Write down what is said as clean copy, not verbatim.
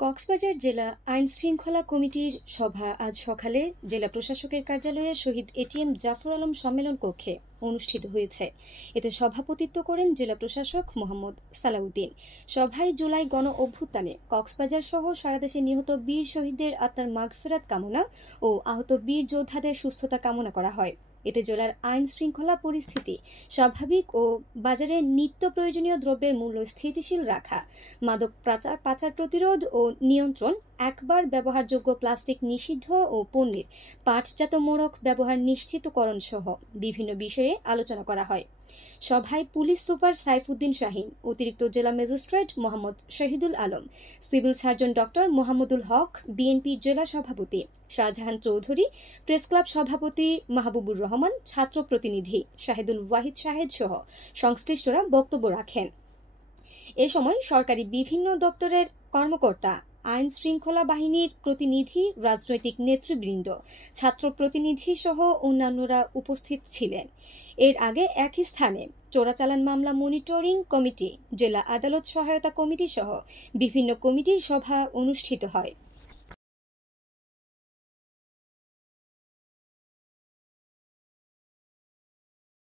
কক্সবাজার জেলা আইন শৃঙ্খলা কমিটির সভা আজ সকালে জেলা প্রশাসকের কার্যালয়ে শহীদ এটিএম জাফর আলম সম্মেলন কক্ষে অনুষ্ঠিত হয়েছে। এতে সভাপতিত্ব করেন জেলা প্রশাসক মোহাম্মদ সালাউদ্দিন। সভায় জুলাই গণ অভ্যুত্থানে কক্সবাজার সহ সারা দেশে নিহত বীর শহীদদের আত্মার মাগফিরাত কামনা ও আহত বীর যোদ্ধাদের সুস্থতা কামনা করা হয়। এতে জেলার আইন শৃঙ্খলা পরিস্থিতি স্বাভাবিক ও বাজারে নিত্য প্রয়োজনীয় দ্রব্যের মূল্য স্থিতিশীল রাখা, মাদক পাচার প্রতিরোধ ও নিয়ন্ত্রণ, একবার ব্যবহারযোগ্য প্লাস্টিক নিষিদ্ধ ও পণ্যের পাটজাত মোড়ক ব্যবহার নিশ্চিতকরণ সহ বিভিন্ন বিষয়ে আলোচনা করা হয়। সভায় পুলিশ সুপার সাইফুদ্দিন শাহিন, অতিরিক্ত জেলা magistrate Mohammad Shahidul Alam, civil surgeon doctor Mohammadul Haque, বিএনপির জেলা সভাপতি শাহজাহান চৌধুরী, প্রেস ক্লাব সভাপতি মাহবুবুর রহমান, ছাত্র প্রতিনিধি শাহিদুল ওয়াহিদ শাহেদ সহ সংশ্লিষ্টরা বক্তব্য রাখেন। এ সময় সরকারি বিভিন্ন দপ্তরের কর্মকর্তা, আইন শৃঙ্খলা বাহিনীর প্রতিনিধি, রাজনৈতিক নেতৃবৃন্দ, ছাত্র প্রতিনিধি সহ অন্যান্যরা উপস্থিত ছিলেন। এর আগে একই স্থানে চোরাচালান মামলা মনিটরিং কমিটি, জেলা আদালত সহায়তা কমিটি সহ বিভিন্ন কমিটির সভা অনুষ্ঠিত হয়।